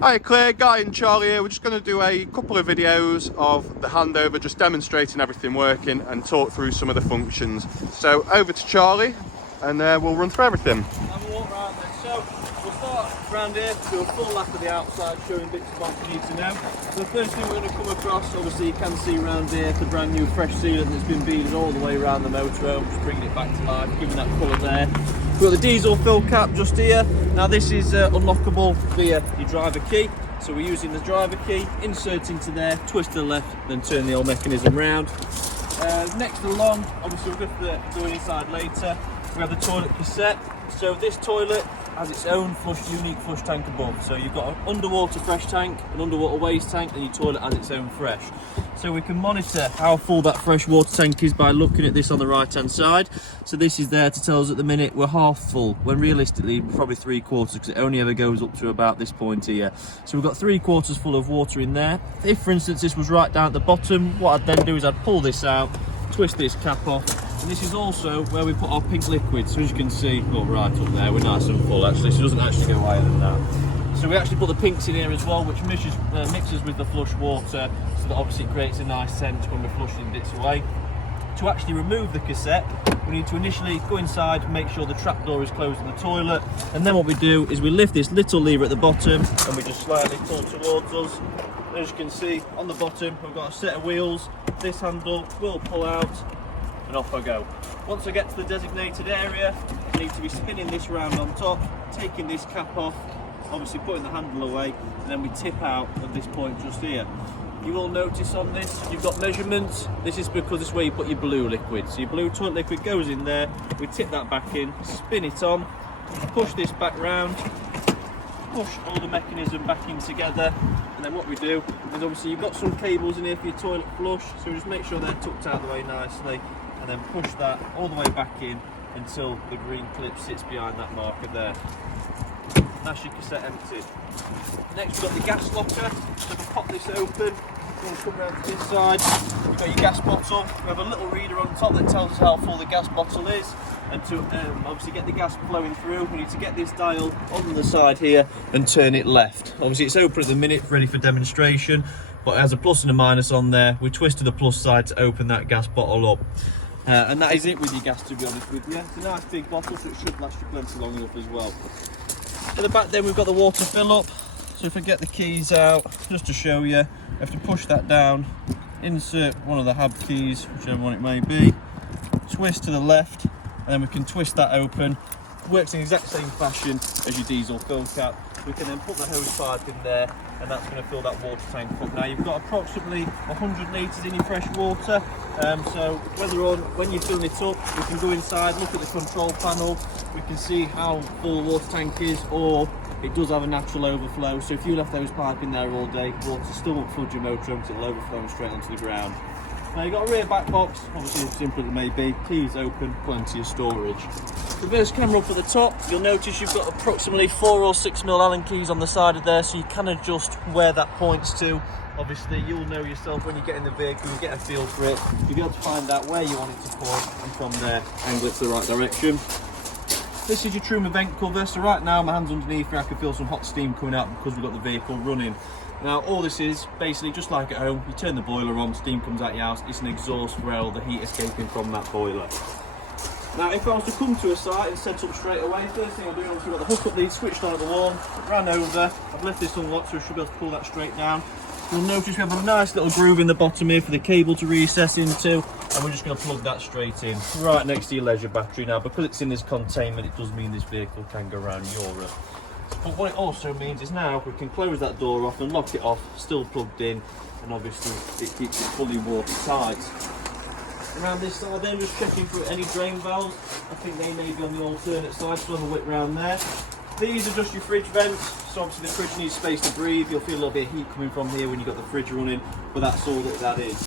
Hi Claire, Guy and Charlie here. We're just going to do a couple of videos of the handover, just demonstrating everything working and talk through some of the functions. So over to Charlie and we'll run through everything. Have a walk around then. So we'll start around here, do a full lap of the outside, showing bits of what you need to know. So the first thing we're going to come across, obviously you can see around here, the brand new fresh sealant that's been beaded all the way around the motorhome, just bringing it back to life, giving that colour there. We've got the diesel fill cap just here. Now this is unlockable via your driver key. So we're using the driver key, insert into there, twist to the left, then turn the old mechanism round. Next along, obviously we're going to do inside later, we have the toilet cassette. So this toilet has its own unique flush tank above. So you've got an underwater fresh tank, an underwater waste tank, and your toilet has its own fresh. So we can monitor how full that fresh water tank is by looking at this on the right hand side. So this is there to tell us at the minute we're half full, when realistically probably 3/4, because it only ever goes up to about this point here. So we've got 3/4 full of water in there. If for instance this was right down at the bottom, what I'd then do is I'd pull this out, twist this cap off, and this is also where we put our pink liquid. So as you can see, oh, right up there, we're nice and full actually, so it doesn't actually go higher than that. So we actually put the pinks in here as well, which mixes with the flush water, so that obviously it creates a nice scent when we're flushing bits away. To actually remove the cassette, we need to initially go inside, make sure the trapdoor is closed in the toilet, and then what we do is we lift this little lever at the bottom and we just slightly pull towards us. As you can see on the bottom, we've got a set of wheels. This handle will pull out and off I go. Once I get to the designated area, I need to be spinning this round on top, taking this cap off, obviously putting the handle away, and then we tip out at this point just here. You will notice on this, you've got measurements. This is because this is where you put your blue liquid. So your blue toilet liquid goes in there, we tip that back in, spin it on, push this back round, push all the mechanism back in together, and then what we do is obviously you've got some cables in here for your toilet flush, so just make sure they're tucked out the way nicely, and then push that all the way back in until the green clip sits behind that marker there. That's your cassette emptied. Next we've got the gas locker, so if I pop this open, we'll come round to this side, you've got your gas bottle, we have a little reader on top that tells us how full the gas bottle is, and to obviously get the gas flowing through, we need to get this dial on the side here and turn it left. Obviously it's open at the minute, ready for demonstration, but it has a plus and a minus on there. We twist to the plus side to open that gas bottle up. And that is it with your gas, to be honest with you. It's a nice big bottle, so it should last you plenty long enough as well. At the back then we've got the water fill up, so if I get the keys out, just to show you, you have to push that down, insert one of the hub keys, whichever one it may be, twist to the left, and then we can twist that open. It works in the exact same fashion as your diesel fill cap. We can then put the hose pipe in there, and that's going to fill that water tank up. Now you've got approximately 100 litres in your fresh water, so when you're filling it up, we can go inside, look at the control panel, we can see how full the water tank is, or it does have a natural overflow. So if you left those pipe in there all day, water still won't flood your motor because it'll overflow straight onto the ground. Now you've got a rear back box, obviously as simple as it may be, keys open, plenty of storage. Reverse camera up at the top, you'll notice you've got approximately 4 or 6mm Allen keys on the side of there, so you can adjust where that points to. Obviously you'll know yourself when you get in the vehicle, you get a feel for it, you'll be able to find out where you want it to point, and from there angle it to the right direction. This is your Truma vent cover, so right now my hand's underneath here, I can feel some hot steam coming out because we've got the vehicle running. Now all this is basically just like at home, you turn the boiler on, steam comes out your house, it's an exhaust for all the heat escaping from that boiler. Now if I was to come to a site and set up straight away, first thing I'll do is obviously got the hook up lead switched on at the wall, ran over, I've left this unlocked so I should be able to pull that straight down. You'll notice we have a nice little groove in the bottom here for the cable to recess into, and we're just going to plug that straight in, right next to your leisure battery. Now because it's in this containment, it does mean this vehicle can go around Europe. But what it also means is now we can close that door off and lock it off, still plugged in, and obviously it keeps it fully watertight. Around this side then, just checking for any drain valves. I think they may be on the alternate side, so have a whip round there. These are just your fridge vents, so obviously the fridge needs space to breathe. You'll feel a little bit of heat coming from here when you've got the fridge running, but that's all that is.